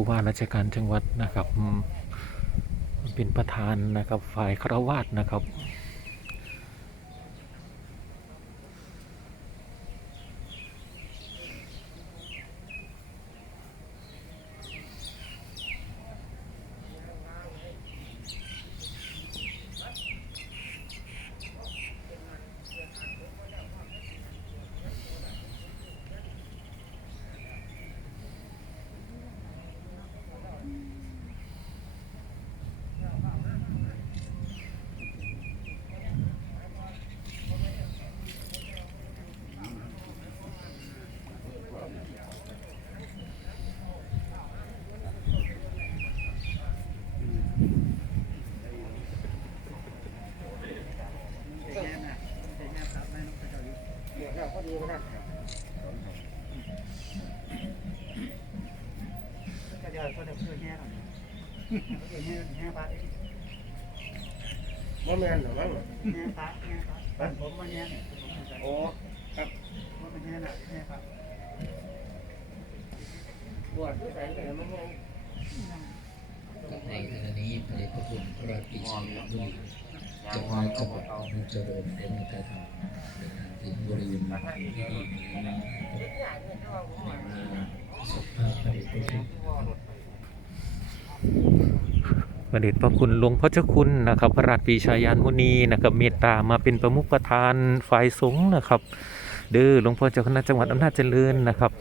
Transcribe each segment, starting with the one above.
ผู้ว่าราชการจังหวัดนะครับ เป็นประธานนะครับฝ่ายคารวาสนะครับ ก็เดี๋ยวก็เดี๋ยวเพื่อนแง่หน่อยเพื่อนแง่แง่ ปลาเองบ่แม่นหรอมั้งแง่ปลาแง่ปลาบ้านผมมาแง่โอ้ครับว่ามันแง่น่ะแง่ปลาบวชที่ไหนแต่มันงในขณะนี้พระเดชพระคุณพระปิชาบุรีเจ้าคณะจังหวัดมุกเจริญได้มีการทำในการถึงบริเวณพิธีนี้นะครับศพพระเดชพระคุณ ประเดชพระคุณหลวงพ่อเจ้าคุณนะครับพระราชปีชายานมุนีนะครับเมตตามาเป็นประมุขประธานฝ่ายสงฆ์นะครับเด้อหลวงพ่อเจ้าคณะจังหวัดอำนาจเจริญนะครับ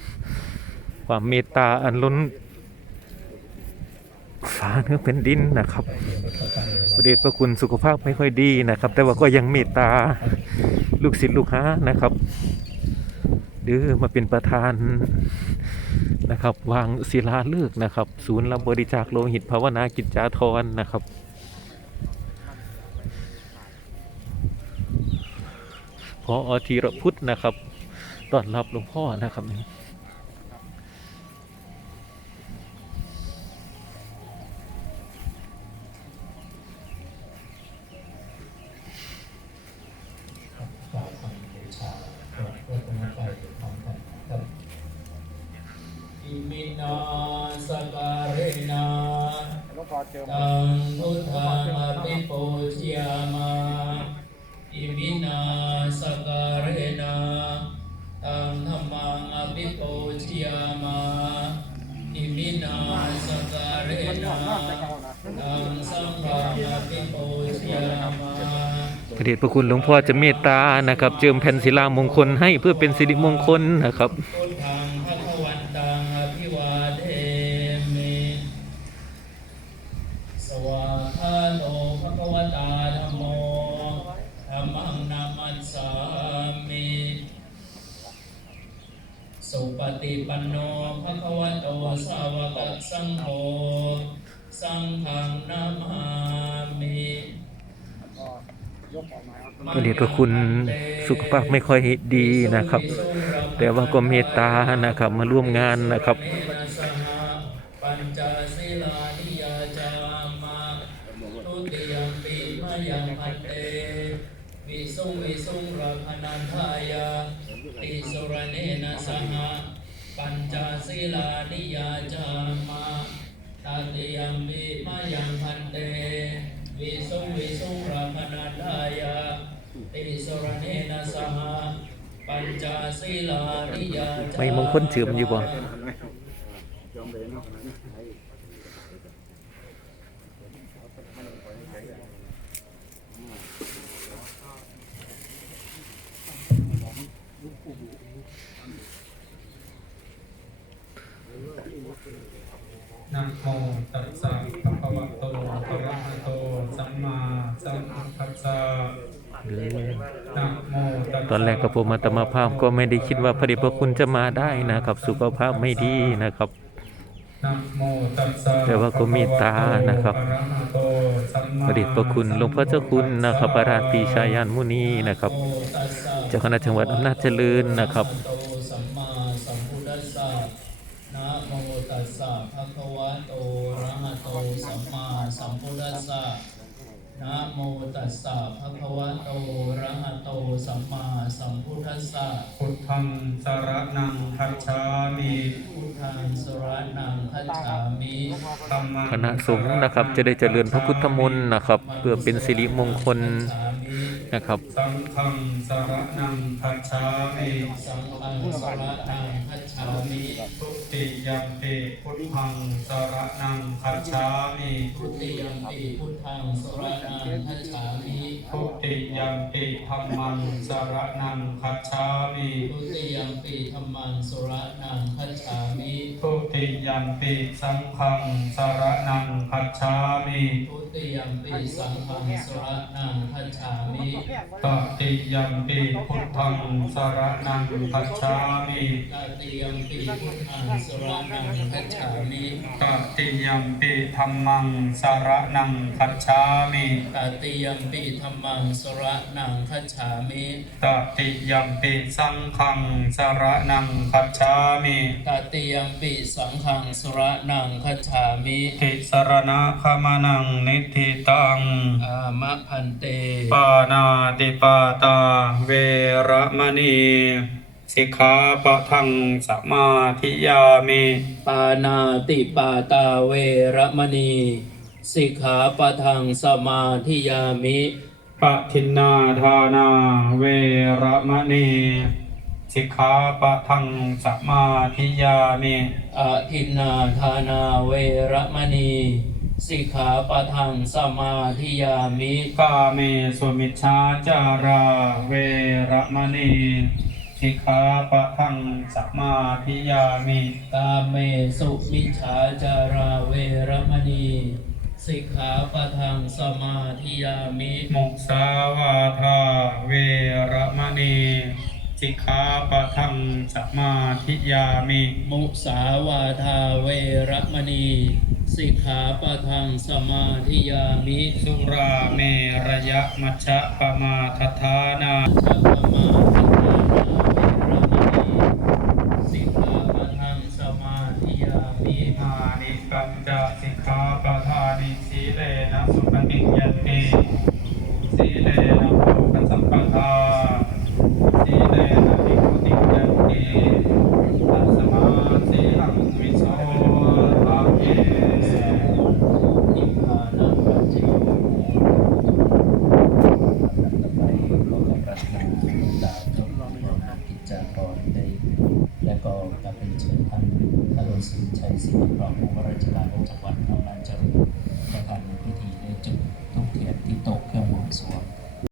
ความเมตตาอันล้นฟ้าเนื้อเป็นดินนะครับพระเดชพระคุณสุขภาพไม่ค่อยดีนะครับ แต่ว่าก็ยังเมตตาลูกศิษย์ลูกหานะครับเด้อมาเป็นประธาน นะครับ วางศิลาฤกษ์นะครับ ศูนย์รับบริจาคโลหิตภาวนากิจจาธรนะครับ พออธีรพุทธนะครับต้อนรับหลวงพ่อนะครับ สการะนาหลวงพ่อเจอตังพุทธังอภิปูชยามาอิมินาสการะนาตังธรรมังอภิปูชยามาอิมินาสการนาตังสังฆังอภิปูชยามาพระเดชพระคุณหลวงพ่อจะเมตตานะครับ เจิมแผ่นศิลามงคลให้เพื่อเป็นสิริมงคลนะครับ ปฏิปันโนภะคะวะโตสาวกสังโฆสังฆังนามามิยกออกมาพระคุณสุขภาพไม่ค่อยดีนะครับ แต่ว่าก็เมตตานะครับมาร่วมงานนะครับวิสุงวิสุงรักนันทายา เลนะสหปัญจศีลานิยาจามาตติยมปีมายังพันเตวิสุวิสุรามนันายาติสรเนนะสหปัญจศีลานิยาจาไม่มงคลเจิมอยู่บ่ จอมเบนเนาะ นะโมตัสสะภะคะวะโตอะระหะโตสัมมาสัมพุทธัสสะนะโมตัสสะตอนแรกกับผมอาตมาภาพก็ไม่ได้คิดว่าพระเดชพระคุณจะมาได้นะครับ สุขภาพไม่ดีนะครับนะโมตัสสะแต่ว่าก็เมตตานะครับอระหะโตสัมมาพระเดชพระคุณหลวงพ่อเจ้าคุณนะครับพระราชปีชายานมุนีนะครับโมตัสสะเจ้าคณะจังหวัดอำนาจเจริญนะครับ โตสัมมาสัมพุทธัสสะ นะโมตัสสะภะคะวะโตอะระหะโตสัมมาสัมพุทธัสสะนะโมตัสสะภะคะวะโตอะระหะโตสัมมาสัมพุทธัสสะพุทธังสารนังคัจฉามิพุทธังสรณังคัจฉามิธัมมังคณะสงฆ์นะครับจะได้เจริญพระพุทธมนต์นะครับ เพื่อเป็นสิริมงคลคัจฉามินะครับสังฆังสารนังคัจฉามิสังฆังสรณังคัจฉา มิทุติยัมปิพุทธังสารนังคัจฉามิทุติยมปีพุทธังสรณังคัจฉามิทุติยัมปิธัมมังสารนังคัจฉามิทุติยมปีธรรมังสรณังคัจฉามิทุติยัมปิสังฆังสารนังคัจฉามิทุติยมปีสังฆังสรณังคัจฉามิตติยัมปิพุทธังสารนังคัจฉามิตติยมปีพุทธังสรณังคัจฉามิตติยัมปิธัมมังสารนังคัจฉามิตติยมปีธรรมังสรณังคัจฉามิตติยัมปิสังฆังสารนังคัจฉามิตติยมปีสังฆังสรณังคัจฉามิติสรณะขมานังนิธิตังอามะพันเตปานาติปาตาเวรมณี สิกขาปะทังสมาธิยามิปานาติปาตาเวระมณี สิกขาปะทังสมาธิยามิปะทินนาทานาเวระมณีสิกขาปะทังสมาธิยามิอาทินนาทานาเวระมณี สิกขาปะทังสมาธิยามิ กาเมสุมิชฌาจาราเวระมณี สิกขาปะทังสมาธิยามิกาเมสุมิจฉาจาราเวระมณีสิกขาปะทังสมาธิยามิมุสาวาทาเวระมณีสิกขาปะทังสมาธิยามิมุสาวาทาเวระมณีสิกขาปะทังสมาธิยามิสุราเมระยะมัชฌะปมาทฐานาสัพพมาทิฏฐานาเวระมณีสิกขาปะทังสมา ธิยามิมานิปัญจสิกขาปทานิสีเลนะส สุทชัยศิลป์รองผู้ว่าราชการจังหวัดเท่านั้นจะ